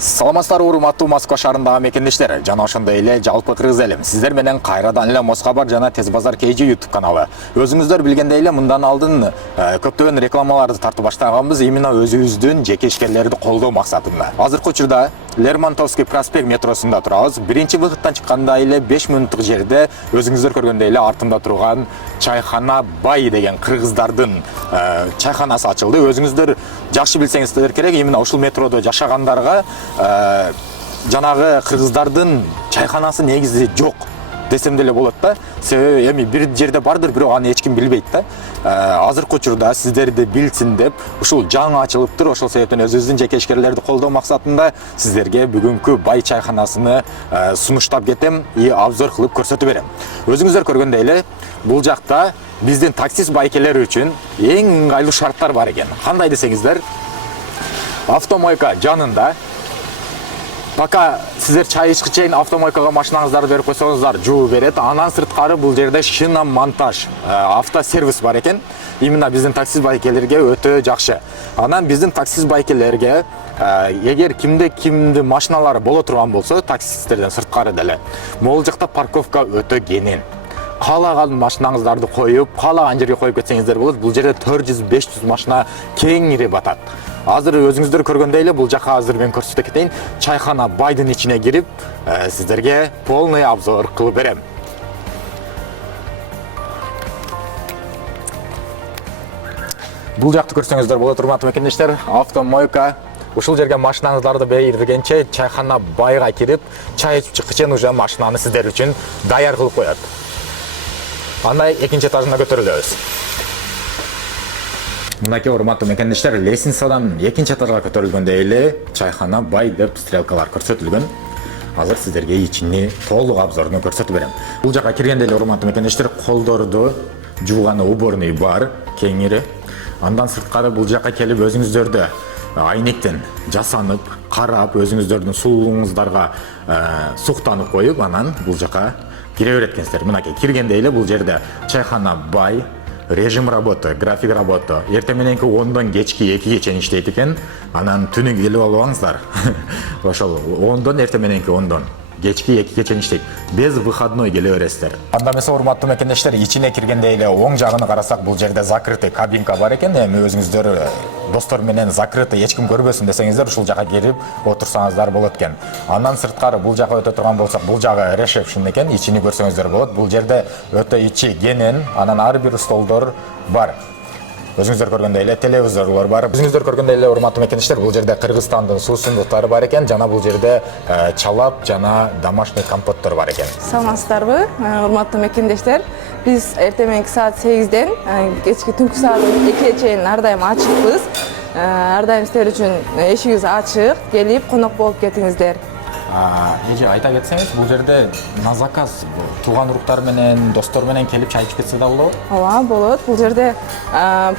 Саламаттар урматтуу Москва шаарындагы мекендештер, жана ошондой эле жалпы кыргыз элим. Сиздер менен кайрадан эле Москабар жана Тез базар KG YouTube каналы. Өзүңүздөр билгендей эле мындан алдын көптөгөн рекламаларды тартып баштаганбыз, именно өзүбүздүн жеке ишкерлерди колдоо максатында. Азыркы учурда Лермонтовский проспект метросунда турабыз. Биринчи выходтан чыкканда эле 5 мүнөттүк жерде өзүңүздөр көргөндөй эле артымда турган Чайхана Бай деген кыргыздардын чайханасы ачылды. Өзүңүздөр жакшы билсеңиздер керек, именно ушул метродо жашагандарга жанагы кыргыздардын чайханасы негизи жок десем деле болот да. Себеби эми бир жерде бардыр, бирок аны эч ким билбейт да. Азыркы учурда сиздерди билсин деп ушул жаңы ачылыптыр. Ошол себептен өзүбүздүн жеке ишкерлерди колдоо максатында сиздерге бүгүнкү Бай чайханасыны сунуштап кетем и обзор кылып көрсөтүп берем. Өзүңүздөр көргөндөй эле бул жакта биздин таксист байкелери үчүн эң ыңгайлуу шарттар бар экен. Кандай десеңиздер, автомойка жанында. Пока сиздер чай ичкиче чейин автомойкага машинаңыздарды берип койсоңуздар жууп берет. Анан сырткары бул жерде шина монтаж, автосервис бар экен. Именно биздин таксист байкелерге өтө жакшы. Анан биздин таксист байкелерге эгер кимди машиналары боло турган болсо, таксисттерден сырткары деле, могул жакта парковка өтө кенен. Каалаган машинаңыздарды коюп, каалаган жерге коюп кетсеңиздер болот. Бул жерде 400-500 машина кеңири батат. Азыр өзүңүздөр көргөндөй эле бул жака азыр мен көрсөтө кетейин. Чайхана Байдын ичине кирип, сиздерге полный обзор кылып берем. Бул жакты көрсөңүздөр болот, урматтуу мекендештер. Автомойка. Ушул жерге машинаңыздарды бергенче Чайхана Байга кирип, чай ичип чыккычен уже машинаны сиздер үчүн даяр кылып коет. Андай экинчи этажына көтөрүлөбүз. Мынакей урматтуу мекендештер, лестницадан экинчи этажга көтөрүлгөндө эле Чайхана Бай деп стрелкалар көрсөтүлгөн. Азыр сиздерге ичини толук обзорун көрсөтүп берем. Бул жака киргенде эле урматтуу мекендештер, колдорду жууган уборный бар, кеңири. Андан сырткары бул жака келип өзүңүздөрдү айнектен жасанып, карап, өзүңүздөрдүн сулуулугуңуздарга суктанып коюп, анан бул жака кире берет экенсиздер. Мынакей киргенде эле бул жерде Чайхана Бай, режим работы, график работы. Эртең мененки 10-дон кечки 2-ге чейин иштейт экен. Анан түнү келип албаңыздар. Ошол 10-дон эртең мененки 10-дон кечки 2-ге чейин иштейт. Без выходной келе бересиздер. Анда эмесе урматтуу мекендештер, ичине киргенде эле оң жагына карасак, бул жерде закрытый кабинка бар экен. Эми өзүңүздөр достор менен закрытый эч ким көрбөсүн десеңиздер, ушул жака кирип отурсаңыздар болот экен. Андан сырткары бул жака өтө турган болсок, бул жагы ресепшн экен. Ичини көрсөңүздөр болот. Бул жерде өтө ичи кенен, анан ар бир столдор бар. Өзүңүздөр көргөндөй эле телевизорлор бар. Өзүңүздөр көргөндөй эле урматтуу мекендештер, бул жерде Кыргызстандын суусундуктары бар экен, жана бул жерде чалап жана домашний компоттор бар экен. Саламатсыздарбы, урматтуу мекендештер? Биз эртең мененки саат 8-ден кечки түнкү саат 2-ге чейин ар дайым ачыкпыз. Ар дайым сиздер үчүн эшигибиз ачык, келип конок болуп кетиңиздер. Эже айта кетсеңиз, бул жерде на заказ тууган уруктар менен, достор менен келип чай ичип кетсе да болобу? Ооба, болот. Бул жерде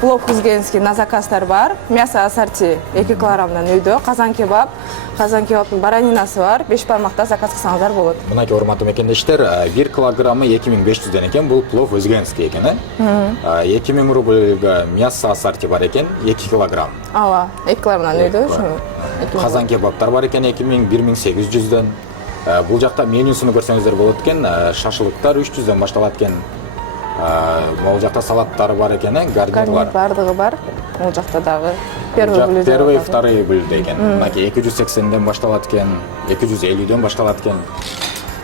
плов кузгенский на заказдар бар. Мясо ассорти 2 килограммдан үйдө, казан кебабтын баранинасы бар. 5 бармакта заказ кылсаңыздар болот. Мынакей урматтуу мекендештер, 1 килограммы 2500 экен, бул плов өзгенский экен, 2000 рубльга мясо ассорти бар экен, 2 килограмм. Ооба, 2 килограммдан үйдө ушуну. Казан кебабтар бар экен, 2000-1800дөн. Бул жакта менюсуну көрсөңүздөр болот экен. Шашлыктар 300дөн башталат экен. Могул жакта салаттар бар экен, гарнирлар. Бардыгы бар. Бул жакта дагы первый блюдо. Первый, второй блюдо экен. Мынакей 280ден башталат экен, 250дөн башталат экен.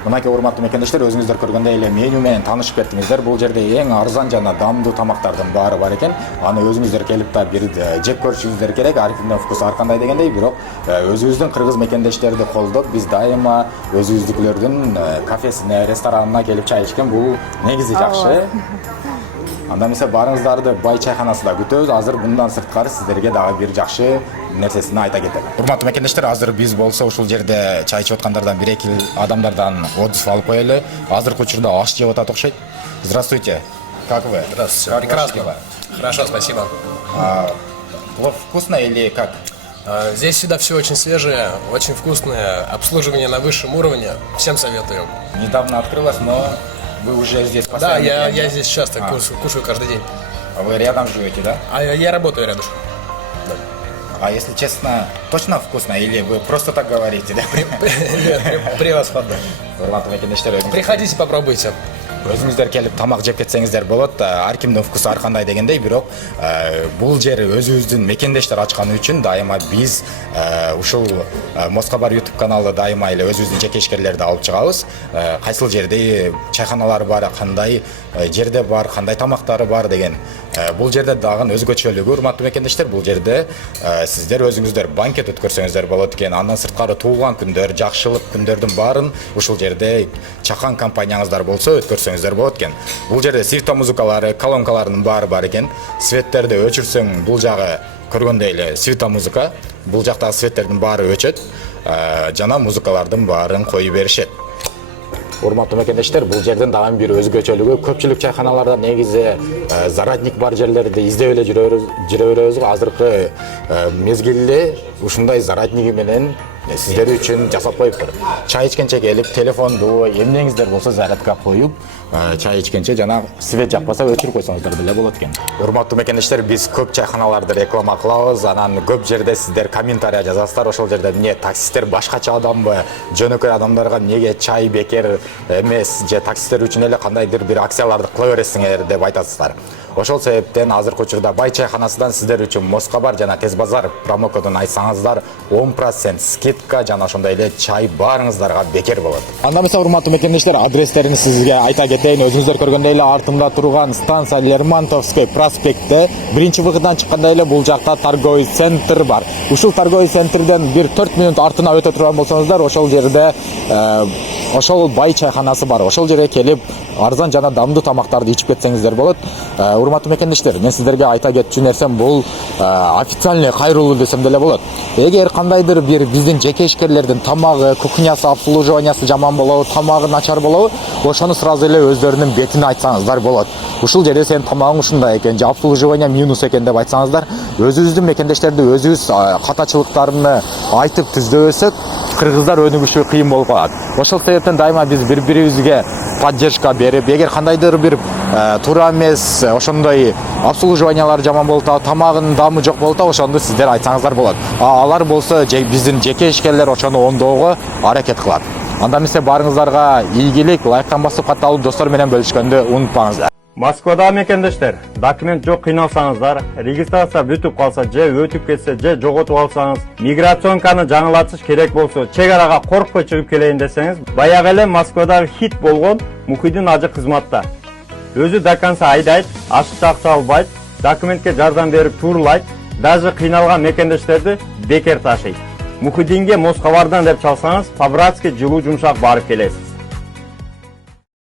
Мынакей урматтуу мекендештер, өзүңүздөр көргөндөй эле меню менен таанышып кеттиңиздер. Бул жерде эң арзан жана дамдуу тамактардын баары бар экен. Аны өзүңүздөр келип да бир жеп көрүшүңүздөр керек. Аркимдин вкусу ар кандай дегендей, бирок өзүбүздүн кыргыз мекендештерди колдоп, биз дайыма өзүбүздүкүлөрдүн кафесине, ресторанына келип чай ичкен, бул негизи жакшы. Анда эмесе барыңыздарды Бай чайханасында күтөбүз. Азыр мындан сырткары сиздерге дагы бир жакшы нерсесин айта кетем. Урматтуу мекендештер, азыр биз болсо ушул жерде чай ичип аткандардан 1-2 адамдардан отзыв алып коелу. Азыркы учурда аш жеп атат окшойт. Здравствуйте. Как вы? Здравствуйте. Прекрасно. Хорошо, спасибо. Плов вкусно или как? Здесь всегда все очень свежее, очень вкусное, обслуживание на высшем уровне. Всем советую. Недавно открылось, но вы уже здесь постоянно? Да, я здесь часто кушаю каждый день. А вы рядом живете, да? А я работаю рядышком. А если честно, точно вкусно или вы просто так говорите? Да? Превосходно. Урматтуу мекендештер, Приходите, попробуйте. өзүңүздөр келип тамак жеп кетсеңиздер болот. Ар кимдин вкусу ар кандай дегендей, бирок бул жер өзүбүздүн мекендештер ачканы үчүн дайыма биз ушул Москобар YouTube каналда дайыма эле өзүбүздүн жеке ишкерлерди алып чыгабыз. Кайсыл жерде чайханалар бар, кандай жерде бар, кандай тамактары бар деген. Бул жерде дагы өзгөчөлүгү, урматтуу мекендештер, бул жерде сиздер өзүңүздөр банкет өткөрсөңүздөр болот экен. Андан сырткары туулган күндөр, жакшылык күндөрдүн баарын ушул жерде чакан компанияңыздар болсо өткөрсөңүздөр болот экен. Бул жерде свито музыкалары, колонкалардын баары бар экен. Светтерди өчүрсөң, бул жагы көргөндөй эле свито музыка. Бул жактагы светтердин баары өчөт, жана музыкалардын баарын коюп беришет. Урматтуу мекендештер, бул жердин дагы бир өзгөчөлүгү, көпчүлүк чайханаларда негизи зарадник бар жерлерди издеп эле жүрөбүз го. Азыркы мезгилде ушундай зарадниги менен сиздер үчүн жасап коюптур. Чай ичкенче келип, телефонду эмнеңиздер болсо зарядка коюп, чай ичкенче жана свет жакпаса өчүрүп койсоңуздар деле болот экен. Урматтуу мекендештер, биз көп чайханаларды реклама кылабыз, анан көп жерде сиздер комментарий жазасыздар. Ошол жерде эмне таксисттер башкача адамбы, жөнөкөй адамдарга эмнеге чай бекер эмес, же таксисттер үчүн эле кандайдыр бир акцияларды кыла бересиңер деп айтасыздар. Ошол себептен азыркы учурда Бай чайханасынан сиздер үчүн Москобар жана Тез базар промокодун айтсаңыздар 10% скидка жана ошондой эле чай баарыңыздарга бекер болот. Анда эмесе, урматтуу мекендештер, адрестерин сизге айта кетейин. Өзүңүздөр көргөндөй эле артымда турган станция Лермонтовский проспектте биринчи выходдан чыккандай эле бул жакта торговый центр бар. Ушул торговый центрден бир 4 минут артына өтө турган болсоңуздар, ошол жерде ошол Бай чайханасы бар. Ошол жерге келип арзан жана дамдуу тамактарды ичип кетсеңиздер болот. Урматтуу мекендештер, мен сиздерге айта кетчү нерсем бул официальный кайрылуу десем деле болот. Эгер кандайдыр бир биздин жеке ишкерлердин тамагы, кухнясы, обслуживаниясы жаман болобу, тамагы начар болобу, ошону сразу эле өздөрүнүн бетине айтсаңыздар болот. Ушул жерде сен тамагың ушундай экен, же обслуживание минус экен деп айтсаңыздар, өзүбүздүн мекендештерди өзүбүз катачылыктарын айтып түздөбөсөк, кыргыздар өнүгүшү кыйын болуп калат. Ошол себептен дайыма биз бири-бирибизге поддержка берип, эгер кандайдыр бир туура эмес, ошондой обслуживаниялар жаман болуп, тамагынын даамы жок болуп, ошондо сиздер айтсаңыздар болот. Алар болсо биздин жеке ишкерлер ошону оңдоого аракет кылат. Анда эмесе баарыңыздарга ийгилик, лайктан басып катталып достор менен бөлүшкөндү унутпаңыздар. Москвада мекендештер, документ жок кыйналсаңыздар, регистрация бүтүп калса же өтүп кетсе же жоготуп алсаңыз, миграционканы жаңылатыш керек болсо, чек арага коркпой чыгып келейин десеңиз, баягы эле Москвадагы хит болгон Мухиддин ажы кызматта. Өзү до конца айдайт, ашыкча акча албайт, документке жардам берип турлайт, даже кыйналган мекендештерди бекер ташыйт. Мухиддинге Москобардан деп чалсаңыз, по-братски жылуу жумшак барып келесиз.